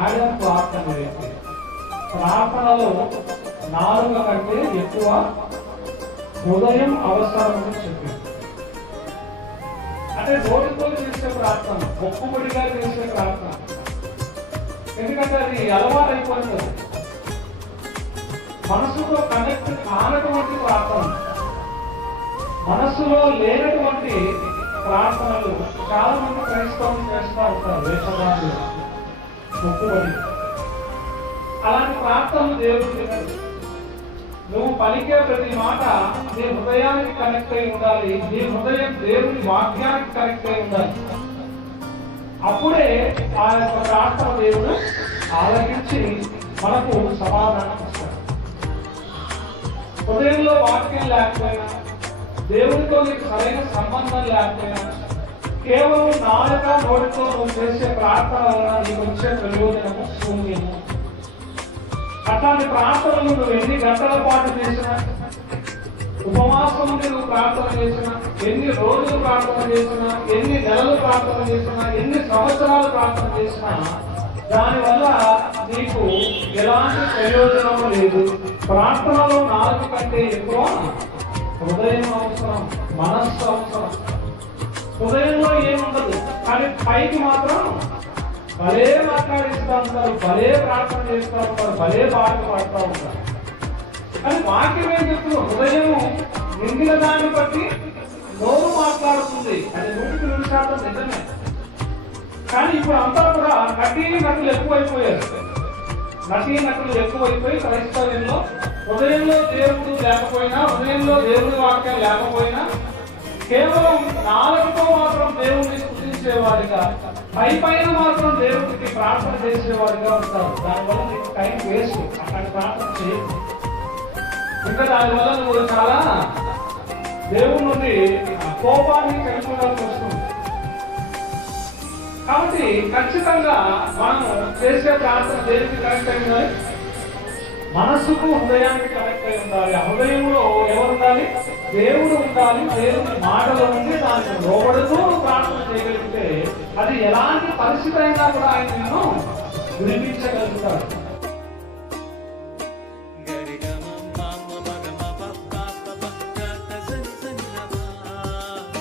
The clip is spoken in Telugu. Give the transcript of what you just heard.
ఆడమ్ క్లాక్ అనే వ్యక్తి ప్రార్థనలో నాలుగు కంటే ఎక్కువ హృదయం అవసరం అని చెప్పింది. అంటే నోటితో చేసే ప్రార్థన, మొక్కుబడిగా చేసే ప్రార్థన, ఎందుకంటే అది అలవాటు అయిపోతుంది. మనసుతో కనెక్ట్ కానటువంటి ప్రార్థన, మనస్సులో లేనటువంటి ప్రార్థనలు చాలా మంది క్రైస్తవులు చేస్తూ ఉంటారు. వేషధారులు, మొక్కుబడి, అలాంటి ప్రార్థనలు దేవుడికి నువ్వు పలికే ప్రతి మాట నీ హృదయానికి కనెక్ట్ అయి ఉండాలి. నీ హృదయం దేవుని వాక్యానికి కనెక్ట్ అయి ఉండాలి. అప్పుడే ఆ యొక్క ప్రార్థన దేవుడు ఆలకించి మనకు సమాధానం ఇస్తాడు. హృదయంలో వాక్యం లేకపోయినా, దేవుడితో నీకు సరైన సంబంధం లేకపోయినా, కేవలం నాలుక నోటితో నువ్వు చేసే ప్రార్థన వలన నీకు వచ్చే ప్రయోజనము శూన్యము. అట్లాంటి ప్రార్థనలు నువ్వు ఎన్ని గంటల పాటు చేసినా, ఉపవాసం నువ్వు ప్రార్థన చేసినా, ఎన్ని రోజులు ప్రార్థన చేసినా, ఎన్ని నెలలు ప్రార్థన చేసినా, ఎన్ని సంవత్సరాలు ప్రార్థన చేసినా దానివల్ల నీకు ఎలాంటి ప్రయోజనం లేదు. ప్రార్థనలో నాలుగు కంటే ఎక్కువ హృదయం అవసరం, మనస్సు అవసరం. హృదయంలో ఏముండదు, కానీ పైకి మాత్రం భలే మాట్లాడిస్తూ ఉంటారు, భలే ప్రార్థన చేస్తూ ఉంటారు, భలే పాట పాడుతూ ఉంటారు. కానీ వాక్యం ఏం చెప్తున్నాం? హృదయము నిండిన దాన్ని బట్టి నోరు మాట్లాడుతుంది. అది 100% నిజమే. కానీ ఇప్పుడు అంతా కూడా నటులు ఎక్కువైపోయారు. నటులు ఎక్కువైపోయి క్రైస్తవ్యంలో హృదయంలో దేవుడు లేకపోయినా, హృదయంలో దేవుడి వాక్యం లేకపోయినా, కేవలం నాలుగుతో మాత్రం దేవుడిని స్తుతించేవారిగా, పైన మాత్రం దేవుడికి ప్రార్థన చేసేవారిగా ఉంటారు. దానివల్ల నీకు టైం వేస్ట్. అట్లాంటి ప్రార్థన చేయదు. ఇంకా దానివల్ల నువ్వు చాలా దేవుడి నుండి కోపాన్ని తెలుసుకోవాల్సి వస్తుంది. కాబట్టి ఖచ్చితంగా మనం చేసే ప్రార్థన దేవుడికి కనెక్ట్ అయి ఉండాలి, మనస్సుకు హృదయానికి కనెక్ట్ అయి ఉండాలి. ఆ హృదయంలో ఎవరు ఉండాలి? దేవుడు ఉండాలి. దేవుడి మాటలు ఉండి దానికి లోబడుతూ ప్రార్థన చేయగలిగితే అది ఎలాంటి పరిస్థితి అయినా కూడా ఆయన నిన్ను వినిపించగలుగుతాడు.